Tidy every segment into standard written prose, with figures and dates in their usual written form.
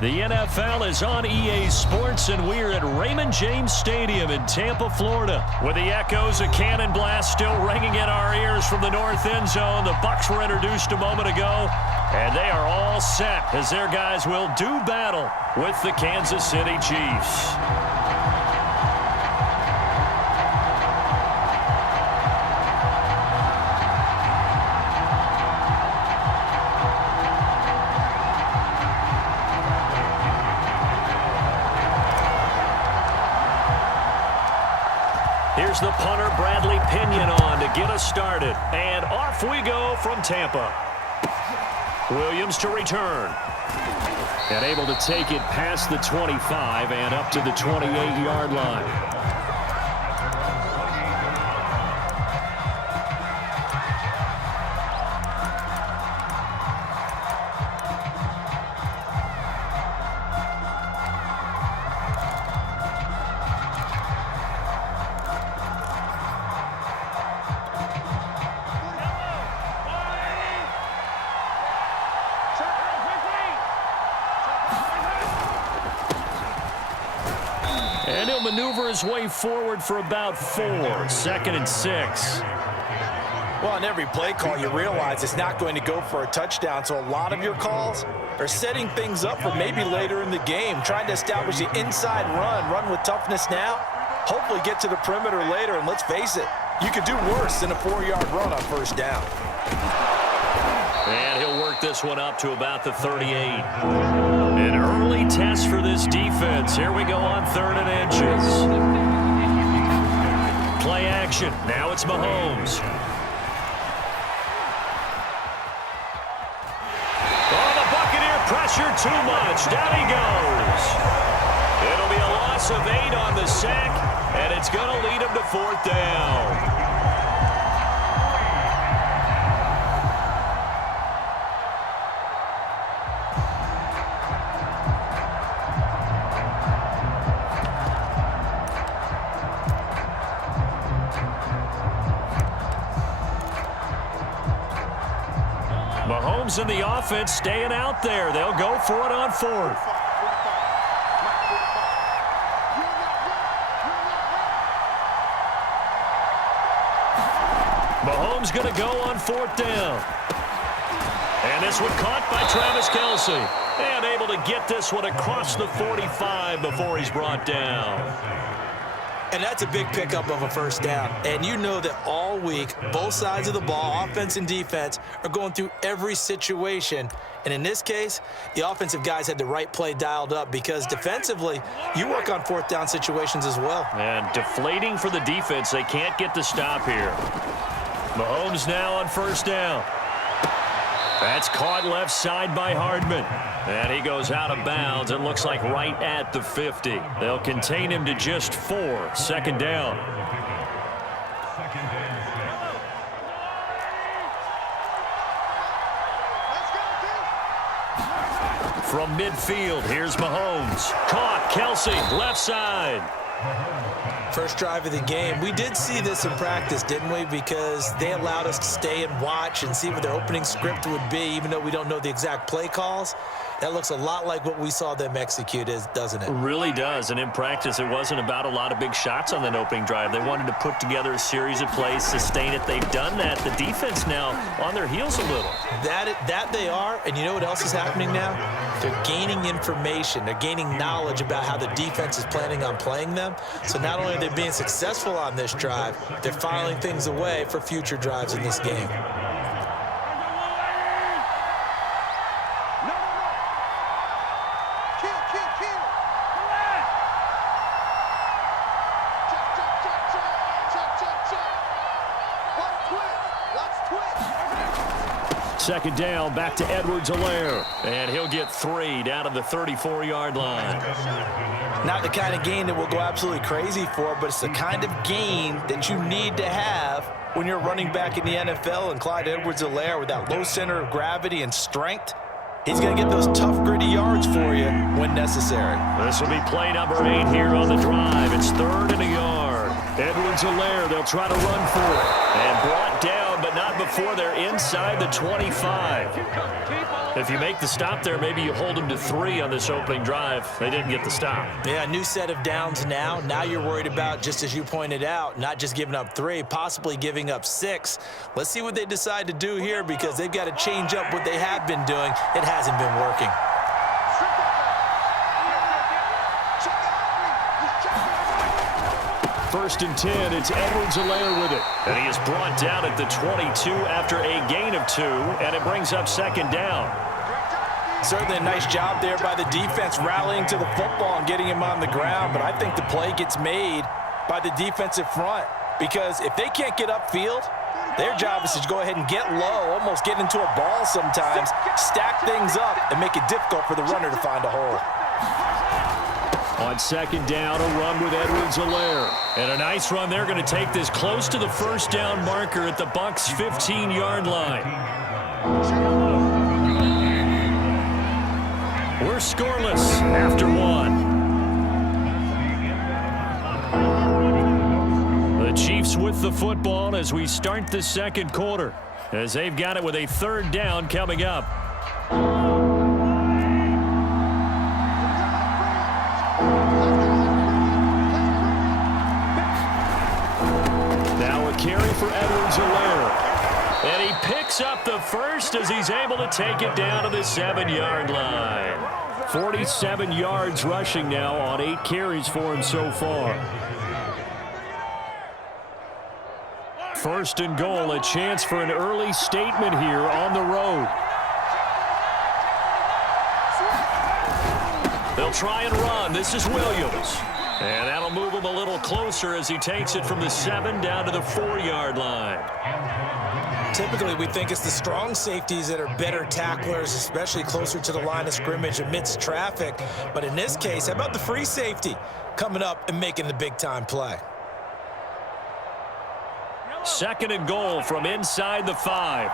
The NFL is on EA Sports, and we're at Raymond James Stadium in Tampa, Florida. With the echoes of cannon blast still ringing in our ears from the north end zone, the Bucs were introduced a moment ago, and they are all set as their guys will do battle with the Kansas City Chiefs. Here's the punter, Bradley Pinion, on to get us started. And off we go from Tampa. Williams to return. And able to take it past the 25 and up to the 28-yard line. And he'll maneuver his way forward for about 4. 2nd and 6. Well, on every play call, you realize it's not going to go for a touchdown, so a lot of your calls are setting things up for maybe later in the game, trying to establish the inside run with toughness now, hopefully get to the perimeter later, and let's face it, you could do worse than a 4-yard run on first down. And he'll work this one up to about the 38. An early test for this defense. Here we go on 3rd and inches. Play action. Now it's Mahomes. Oh, the Buccaneer pressure too much. Down he goes. It'll be a loss of 8 on the sack, and it's going to lead him to 4th down. Mahomes and the offense staying out there. They'll go for it on 4th. Mahomes going to go on 4th down. And this one caught by Travis Kelce. And able to get this one across the 45 before he's brought down. And that's a big pickup of a first down. And you know that all week, both sides of the ball, offense and defense, are going through every situation. And in this case, the offensive guys had the right play dialed up because defensively, you work on 4th down situations as well. And deflating for the defense. They can't get the stop here. Mahomes now on 1st down. That's caught left side by Hardman. And he goes out of bounds. It looks like right at the 50. They'll contain him to just 4. 2nd down. From midfield, here's Mahomes. Caught, Kelce, left side. First drive of the game. We did see this in practice, didn't we? Because they allowed us to stay and watch and see what their opening script would be, even though we don't know the exact play calls. That looks a lot like what we saw them execute, doesn't it? It really does. And in practice, it wasn't about a lot of big shots on that opening drive. They wanted to put together a series of plays, sustain it. They've done that. The defense now on their heels a little. That they are. And you know what else is happening now? They're gaining information. They're gaining knowledge about how the defense is planning on playing them. So not only are they being successful on this drive, they're filing things away for future drives in this game. Second down, back to Edwards-Helaire. And he'll get 3 down to the 34-yard line. Not the kind of gain that we'll go absolutely crazy for, but it's the kind of gain that you need to have when you're running back in the NFL. And Clyde Edwards-Helaire, with that low center of gravity and strength, he's going to get those tough, gritty yards for you when necessary. This will be play number 8 here on the drive. It's 3rd and a yard. Edwards-Helaire, they'll try to run for it. And brought down, but not before they're inside the 25. If you make the stop there, maybe you hold them to 3 on this opening drive. They didn't get the stop. Yeah, new set of downs now. Now you're worried about, just as you pointed out, not just giving up 3, possibly giving up 6. Let's see what they decide to do here, because they've got to change up what they have been doing. It hasn't been working. First and 10, it's Edwards-Helaire with it. And he is brought down at the 22 after a gain of 2, and it brings up second down. Certainly a nice job there by the defense rallying to the football and getting him on the ground, but I think the play gets made by the defensive front, because if they can't get upfield, their job is to go ahead and get low, almost get into a ball sometimes, stack things up, and make it difficult for the runner to find a hole. On second down, a run with Edwards-Helaire. And a nice run. They're going to take this close to the first down marker at the Bucs' 15-yard line. We're scoreless after 1. The Chiefs with the football as we start the second quarter, as they've got it with a third down coming up. Carry for Edwards-Helaire. And he picks up the first as he's able to take it down to the 7-yard line. 47 yards rushing now on 8 carries for him so far. First and goal, a chance for an early statement here on the road. They'll try and run. This is Williams. And that'll move him a little closer as he takes it from the 7 down to the 4-yard line. Typically, we think it's the strong safeties that are better tacklers, especially closer to the line of scrimmage amidst traffic. But in this case, how about the free safety coming up and making the big-time play? Second and goal from inside the 5.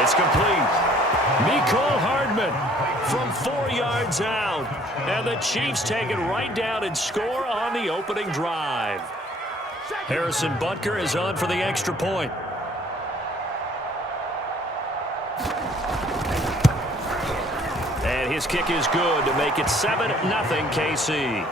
It's complete. Mecole Hardman from 4 yards out. And the Chiefs take it right down and score on the opening drive. Harrison Butker is on for the extra point. And his kick is good to make it 7-0 KC.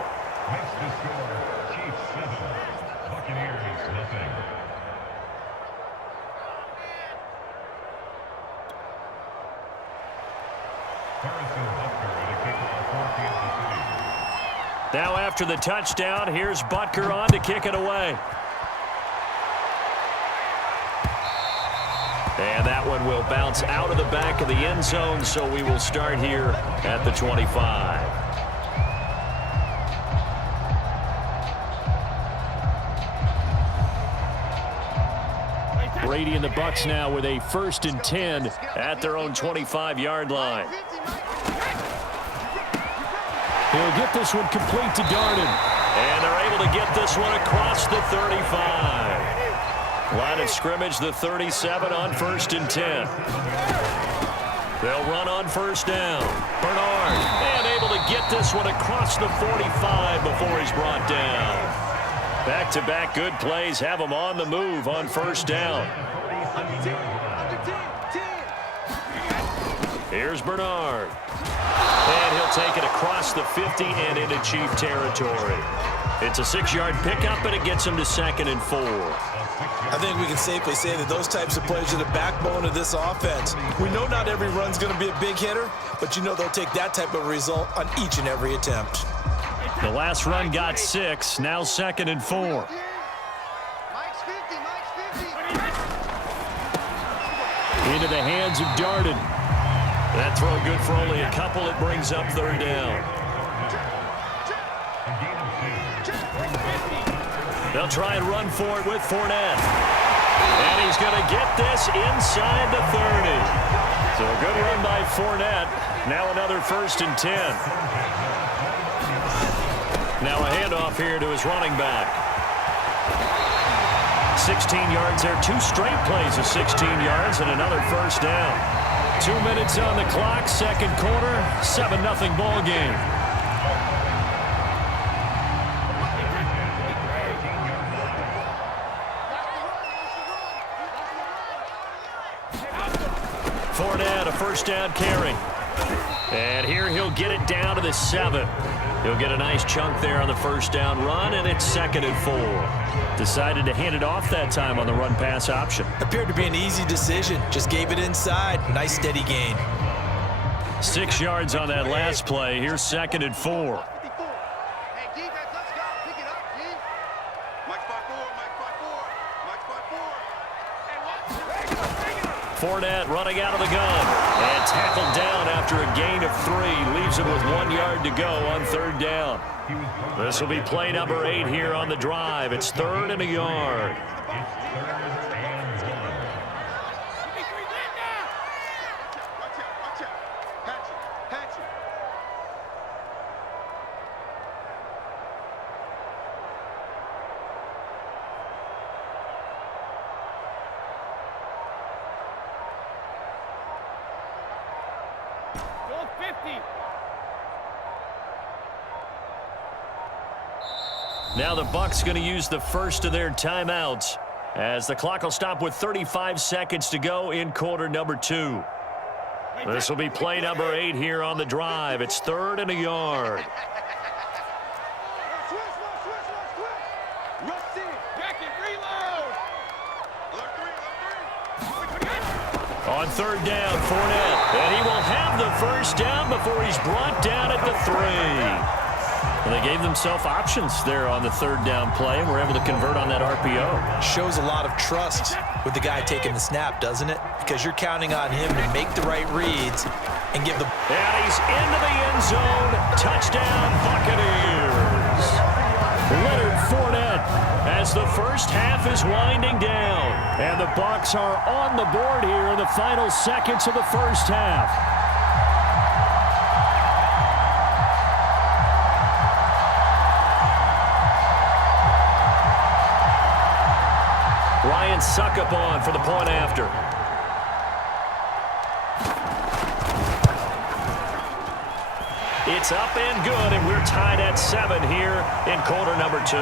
Now after the touchdown, here's Butker on to kick it away. And that one will bounce out of the back of the end zone, so we will start here at the 25. Brady and the Bucs now with a 1st and 10 at their own 25-yard line. He'll get this one complete to Darden. And they're able to get this one across the 35. Line of scrimmage, the 37 on 1st and 10. They'll run on 1st down. Bernard, and able to get this one across the 45 before he's brought down. Back-to-back good plays have him on the move on 1st down. Here's Bernard. And he'll take it across the 50 and into Chief territory. It's a 6-yard pickup, and it gets him to 2nd and 4. I think we can safely say that those types of plays are the backbone of this offense. We know not every run's going to be a big hitter, but you know they'll take that type of result on each and every attempt. The last run got 6, now 2nd and 4. Into the hands of Darden. That throw good for only a couple. It brings up 3rd down. They'll try and run for it with Fournette. And he's going to get this inside the 30. So a good run by Fournette. Now another 1st and 10. Now a handoff here to his running back. 16 yards there, 2 straight plays of 16 yards and another first down. 2 minutes on the clock, second quarter, 7-0 ball game. Fournette, a first down carry. And here he'll get it down to the 7. He'll get a nice chunk there on the first down run, and it's 2nd and 4. Decided to hand it off that time on the run-pass option. Appeared to be an easy decision. Just gave it inside. Nice steady gain. 6 yards on that last play. Here's 2nd and 4. Fournette running out of the gun and tackled down after a gain of 3. Leaves him with 1 yard to go on 3rd down. This will be play number 8 here on the drive. It's 3rd and a yard. Now the Bucs going to use the first of their timeouts as the clock will stop with 35 seconds to go in quarter number 2. This will be play number 8 here on the drive. It's 3rd and a yard. On 3rd down, Fournette, and he will have the first down before he's brought down at the 3. And they gave themselves options there on the 3rd down play and were able to convert on that RPO. Shows a lot of trust with the guy taking the snap, doesn't it? Because you're counting on him to make the right reads and give the... And he's into the end zone. Touchdown, Buccaneers. Leonard Fournette as the first half is winding down. And the Bucs are on the board here in the final seconds of the first half. Ryan Suckup on for the point after. It's up and good, and we're tied at 7 here in quarter number 2.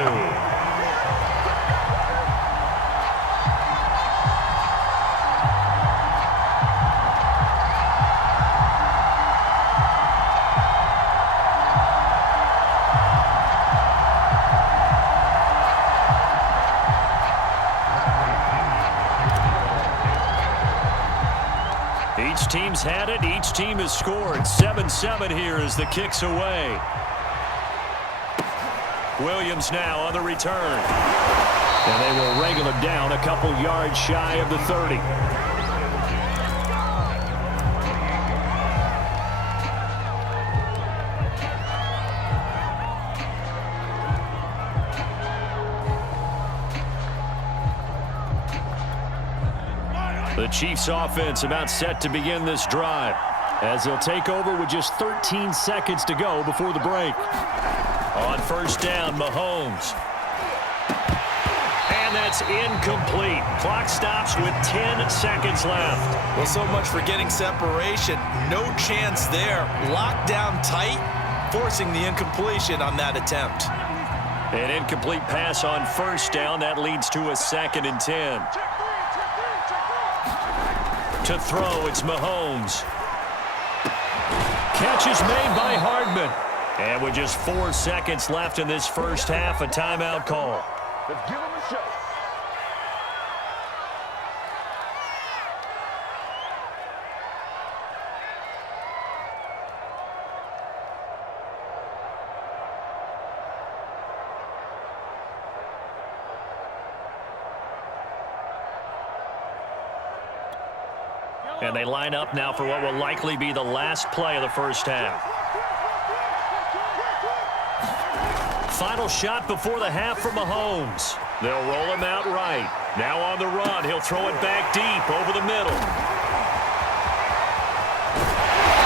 Each team's had it. Each team has scored. 7-7 here as the kick's away. Williams now on the return. And they will wrangle him down a couple yards shy of the 30. The Chiefs offense about set to begin this drive as they'll take over with just 13 seconds to go before the break. On first down, Mahomes. And that's incomplete. Clock stops with 10 seconds left. Well, so much for getting separation. No chance there. Locked down tight, forcing the incompletion on that attempt. An incomplete pass on first down. That leads to a 2nd and 10. To throw, it's Mahomes. Catch is made by Hardman. And with just 4 seconds left in this first half, a timeout call. Let's give him a show. And they line up now for what will likely be the last play of the first half. Final shot before the half from Mahomes. They'll roll him out right. Now on the run, he'll throw it back deep over the middle.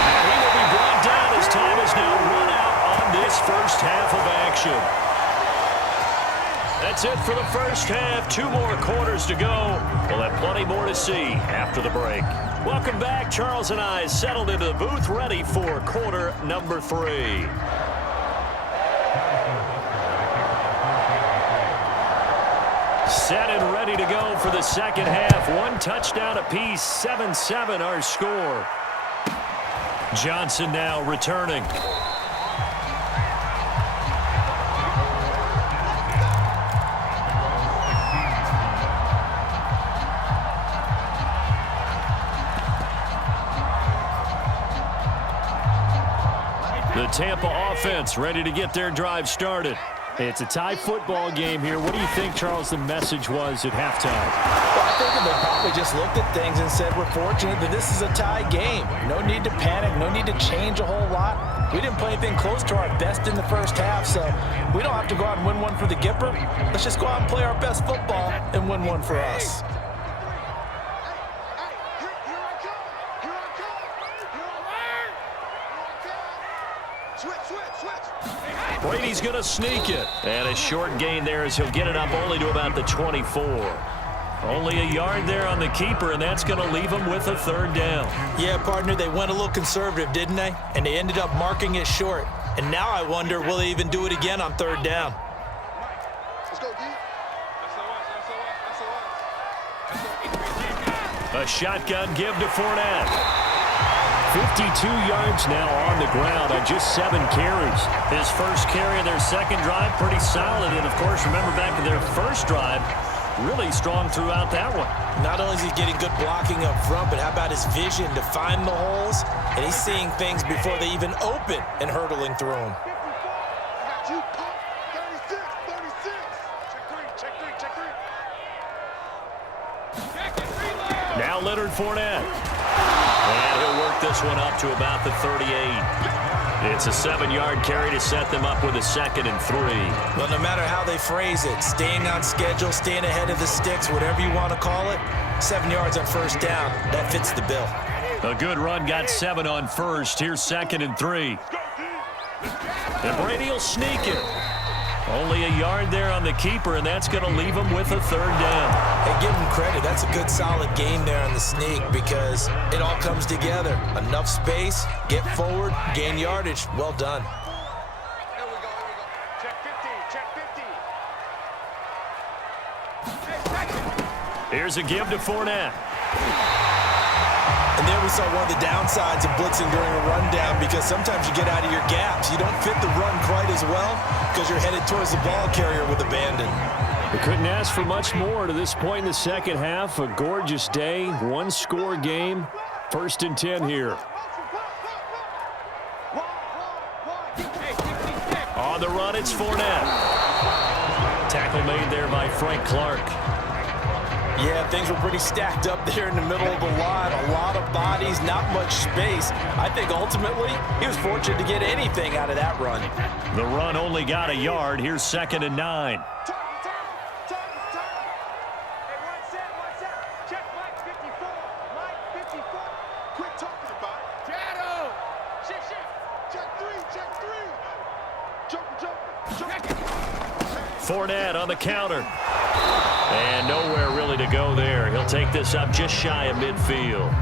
And he will be brought down as time is now run out on this first half of action. That's it for the first half. 2 more quarters to go. We'll have plenty more to see after the break. Welcome back. Charles and I settled into the booth, ready for quarter number 3. Set and ready to go for the second half. 1 touchdown apiece, 7-7 our score. Johnson now returning. The Tampa offense ready to get their drive started. It's a tie football game here. What do you think, Charles, the message was at halftime? Well, I think they probably just looked at things and said, we're fortunate that this is a tie game. No need to panic. No need to change a whole lot. We didn't play anything close to our best in the first half, so we don't have to go out and win one for the Gipper. Let's just go out and play our best football and win one for us. Brady's going to sneak it. And a short gain there as he'll get it up only to about the 24. Only a yard there on the keeper, and that's going to leave him with a 3rd down. Yeah, partner, they went a little conservative, didn't they? And they ended up marking it short. And now I wonder, will they even do it again on 3rd down? Let's go, D. A shotgun give to Fournette. 52 yards now on the ground on just 7 carries. His first carry of their second drive, pretty solid. And, of course, remember back to their first drive, really strong throughout that one. Not only is he getting good blocking up front, but how about his vision to find the holes? And he's seeing things before they even open and hurdling through them. Now Leonard Fournette. And he'll work this one up to about the 38. It's a 7-yard carry to set them up with a 2nd and 3. Well, no matter how they phrase it, staying on schedule, staying ahead of the sticks, whatever you want to call it, 7 yards on 1st down, that fits the bill. A good run, got 7 on 1st. Here's 2nd and 3. And Brady will sneak it. Only a yard there on the keeper, and that's going to leave him with a 3rd down. Hey, give him credit. That's a good, solid game there on the sneak because it all comes together. Enough space, get forward, gain yardage. Well done. Here we go. Check 50. Here's a give to Fournette. And there we saw one of the downsides of blitzing during a rundown because sometimes you get out of your gaps. You don't fit the run quite as well because you're headed towards the ball carrier with abandon. We couldn't ask for much more to this point in the second half. A gorgeous day, 1-score game. 1st and 10 here. On the run, it's Fournette. Tackle made there by Frank Clark. Yeah, things were pretty stacked up there in the middle of the line. A lot of bodies, not much space. I think ultimately he was fortunate to get anything out of that run. The run only got a yard. Here's 2nd and 9. Fournette on the counter. And nowhere really to go there. He'll take this up just shy of midfield.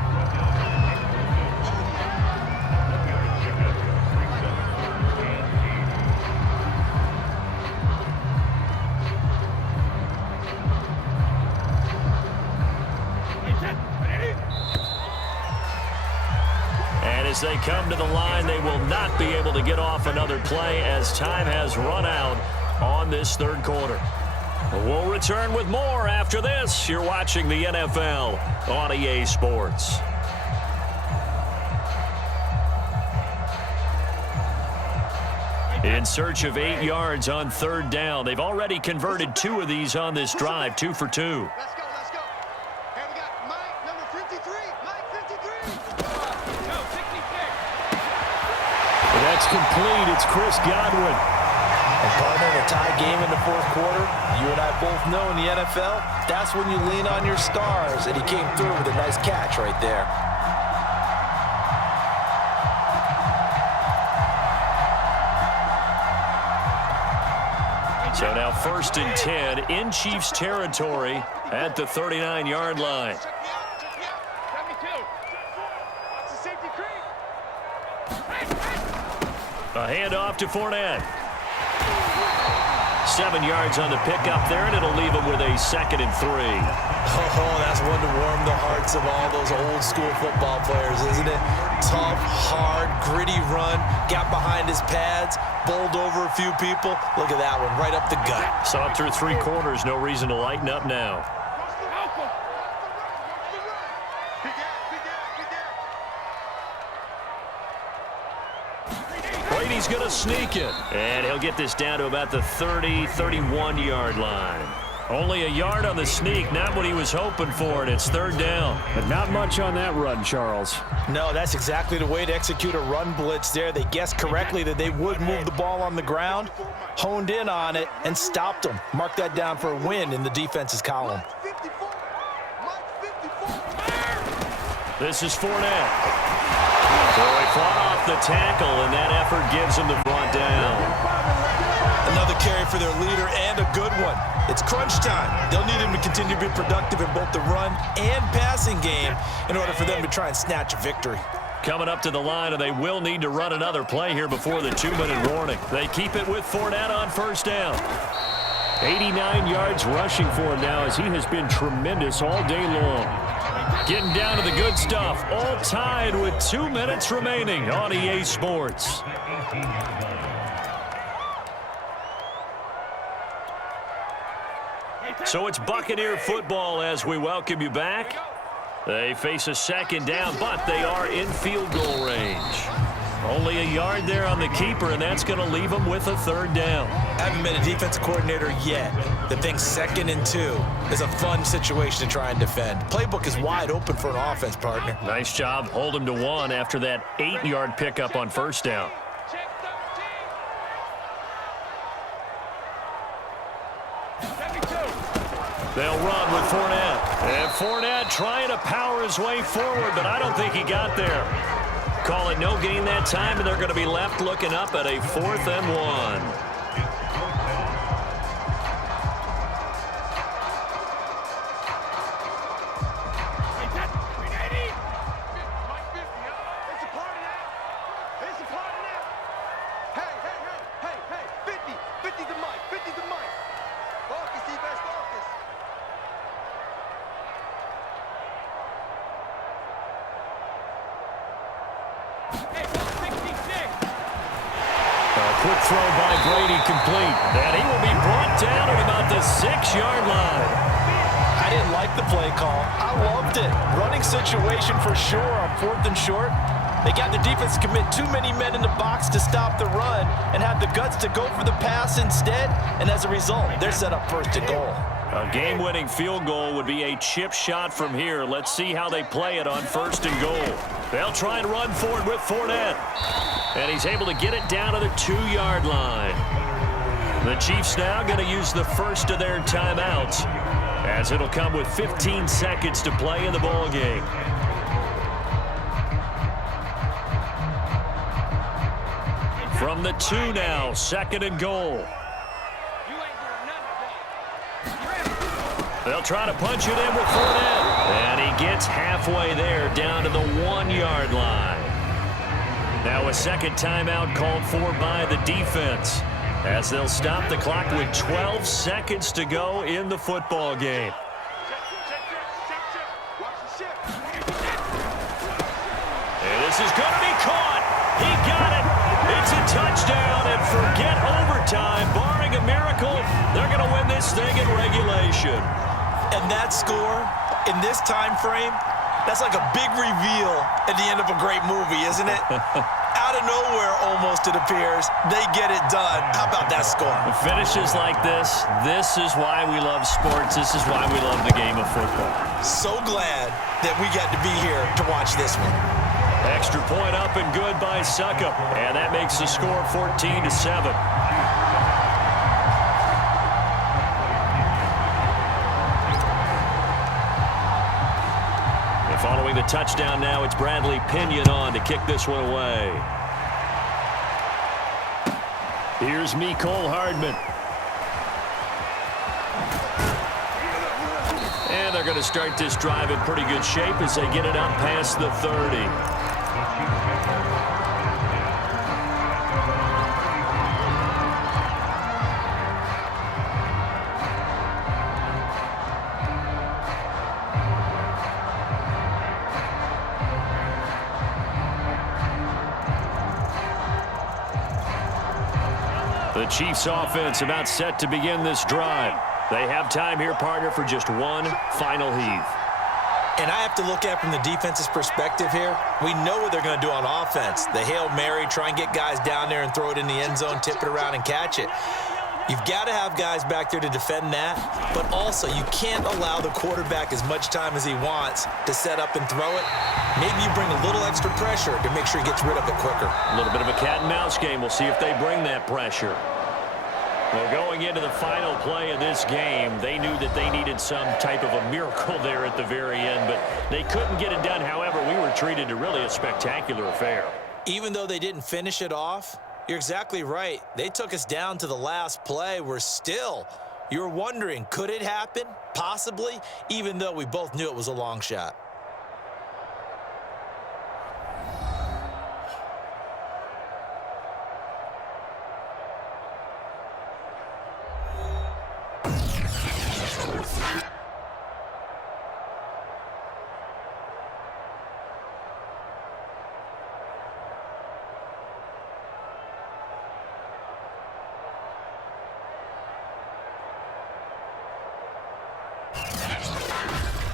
And as they come to the line, they will not be able to get off another play as time has run out on this 3rd quarter. We'll return with more after this. You're watching the NFL on EA Sports. In search of 8 yards on 3rd down. They've already converted 2 of these on this drive, 2 for 2. Let's go. Hey, we got Mike, number 53. Mike, 53. No, 66. That's complete. It's Chris Godwin. And partner, in a tie game in the 4th quarter, you and I both know in the NFL, that's when you lean on your stars. And he came through with a nice catch right there. So now 1st and 10 in Chiefs territory at the 39-yard line. Check me out. Check me out. 72. Watch the safety creep. A handoff to Fournette. 7 yards on the pickup there, and it'll leave him with a 2nd and 3. Oh, that's one to warm the hearts of all those old school football players, isn't it? Tough, hard, gritty run, got behind his pads, bowled over a few people. Look at that one, right up the gut. Saw it through 3 quarters, no reason to lighten up now. Brady's going to sneak it, and he'll get this down to about the 30, 31-yard line. Only a yard on the sneak, not what he was hoping for, and it's 3rd down. But not much on that run, Charles. No, that's exactly the way to execute a run blitz there. They guessed correctly that they would move the ball on the ground, honed in on it, and stopped them. Mark that down for a win in the defense's column. This is Fournette. So he fought off the tackle, and that effort gives him the brought down. Another carry for their leader, and a good one. It's crunch time. They'll need him to continue to be productive in both the run and passing game in order for them to try and snatch a victory. Coming up to the line, and they will need to run another play here before the 2-minute warning. They keep it with Fournette on 1st down. 89 yards rushing for him now, as he has been tremendous all day long. Getting down to the good stuff, all tied with 2 minutes remaining on EA Sports. So it's Buccaneer football as we welcome you back. They face a 2nd down, but they are in field goal range. Only a yard there on the keeper, and that's going to leave them with a 3rd down. Haven't been a defensive coordinator yet that thinks 2nd and 2 is a fun situation to try and defend. Playbook is wide open for an offense, partner. Nice job. Hold him to 1 after that 8-yard pickup on 1st down. They'll run with Fournette. And Fournette trying to power his way forward, but I don't think he got there. Call it no gain that time, and they're going to be left looking up at a 4th and 1. Quick throw by Brady complete. And he will be brought down at about the 6-yard line. I didn't like the play call. I loved it. Running situation for sure on 4th and short. They got the defense to commit too many men in the box to stop the run and have the guts to go for the pass instead. And as a result, they're set up 1st and goal. A game-winning field goal would be a chip shot from here. Let's see how they play it on 1st and goal. They'll try and run forward with Fournette. And he's able to get it down to the 2-yard line. The Chiefs now going to use the first of their timeouts, as it'll come with 15 seconds to play in the ball game. From the 2 now, 2nd and goal. They'll try to punch it in with Fournette. And he gets halfway there, down to the 1-yard line. Now a 2nd timeout called for by the defense, as they'll stop the clock with 12 seconds to go in the football game. And this is going to be caught. He got it. It's a touchdown, and forget overtime. Barring a miracle, they're going to win this thing in regulation. And that score, in this time frame, that's like a big reveal at the end of a great movie, isn't it? Out of nowhere, almost, it appears, they get it done. How about that score? Finishes like this is why we love sports. This is why we love the game of football. So glad that we got to be here to watch this one. Extra point up and good by Suckup. And that makes the score 14-7. Following the touchdown now, it's Bradley Pinion on to kick this one away. Here's Mecole Hardman. And they're going to start this drive in pretty good shape as they get it up past the 30. The Chiefs offense about set to begin this drive. They have time here, partner, for just one final heave. And I have to look at it from the defense's perspective here. We know what they're going to do on offense. The Hail Mary, try and get guys down there and throw it in the end zone, tip it around and catch it. You've got to have guys back there to defend that, but also you can't allow the quarterback as much time as he wants to set up and throw it. Maybe you bring a little extra pressure to make sure he gets rid of it quicker. A little bit of a cat and mouse game. We'll see if they bring that pressure. Well, going into the final play of this game, they knew that they needed some type of a miracle there at the very end, but they couldn't get it done. However, we were treated to really a spectacular affair. Even though they didn't finish it off, you're exactly right. They took us down to the last play. You were wondering, could it happen? Possibly, even though we both knew it was a long shot.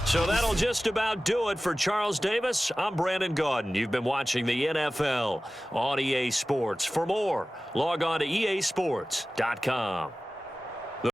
So that'll just about do it for Charles Davis. I'm Brandon Gaudin. You've been watching the NFL on EA Sports. For more, log on to easports.com.